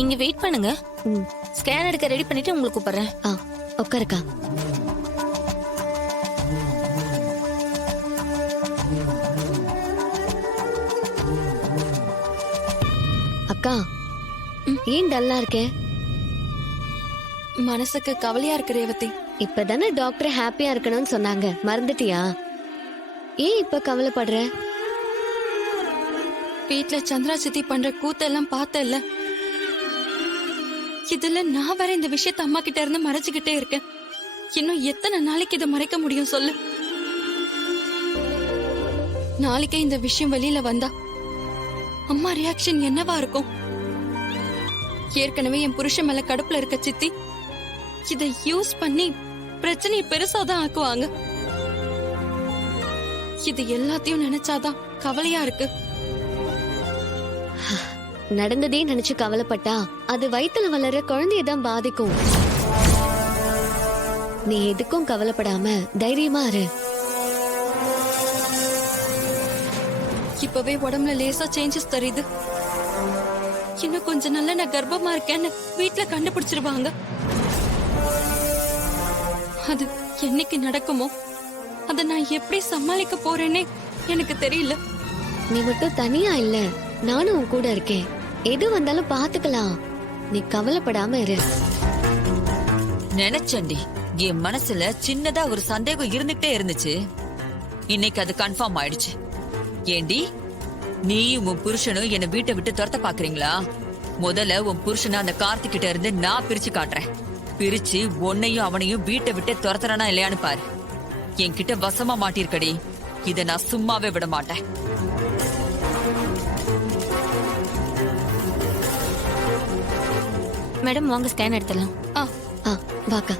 இங்க வெயிட் பண்ணுங்க. ஸ்கேன் எடுக்க ரெடி பண்ணிட்டு உங்களுக்கு கூப்பிடுறேன். உட்காருக்கா. அக்கா, ஏன் டல்லா இருக்கே? மனசுக்கு கவலையா இருக்கு ரேவதி. இப்பதானே டாக்டர் ஹாப்பியா இருக்கணும்னு சொன்னாங்க, மறந்துட்டியா? ஏன் இப்ப கவலைப்படுற? வீட்ல சந்திரா சித்தி பண்ற கூத்தெல்லாம் பார்த்தல. இதுல நான் வேற இந்த விஷயத்த அம்மா கிட்ட இருந்து மறைச்சுக்கிட்டே இருக்கேன். இன்னும் எத்தனை நாளைக்கு இதை மறைக்க முடியும் சொல்லு? நாளைக்கே இந்த விஷயம் வெளியில வந்தா அம்மா ரியாக்ஷன் என்னவா இருக்கும்? ஏற்கனவே என் புருஷன் மேல கடுப்புல இருக்க சித்தி இதை யூஸ் பண்ணி பிரச்சனையை பெருசாதான் ஆக்குவாங்க. இது எல்லாத்தையும் நினைச்சாதான் கவலையா இருக்கு. நடந்ததே நினைச்சு கவலைப்பட்டா அது வயித்துல வளர குழந்தையதான் பாதிக்கும். நீ எதுக்கும் கவலைப்படாம தைரியமா இரு. இப்பவே உடம்புல லேசா சேஞ்சஸ் தெரியுது. இன்னும் கொஞ்ச நாள்ல நான் கர்ப்பமா இருக்கேன்னு வீட்டுல கண்டுபிடிச்சிருவாங்க. அது என்னைக்கு நடக்குமோ அத நான் எப்படி சமாளிக்க போறேன்னே எனக்கு தெரியல. நீ மட்டும் தனியா இல்ல, நானும் உன் கூட இருக்கேன். எது வந்தாலும் பாத்துக்கலாம். நீ கவலைப்படாம இரு. நினைச்சண்டி, என் மனசுல சின்னதா ஒரு சந்தேகம் இருந்துகிட்டே இருந்துச்சு. இன்னைக்கு அது கன்ஃபார்ம் ஆயிடுச்சு. ஏண்டி, நீயும் உன் புருஷனும் என்ன வீட்டை விட்டு துரத்த பாக்குறீங்களா? முதல்ல உன் புருஷனை அந்த கார்த்திக் கிட்ட இருந்து நான் பிரிச்சு காட்டுறேன். பிரிச்சு உன்னையும் அவனையும் வீட்டை விட்டு துரத்துறானா இல்லையான்னு பாரு. என்கிட்ட வசமா மாட்டிருக்கடி. இத நான் சும்மாவே விட மாட்டேன். மேடம் வாங்க, ஸ்கேன் எடுத்துடலாம். வாக்கா.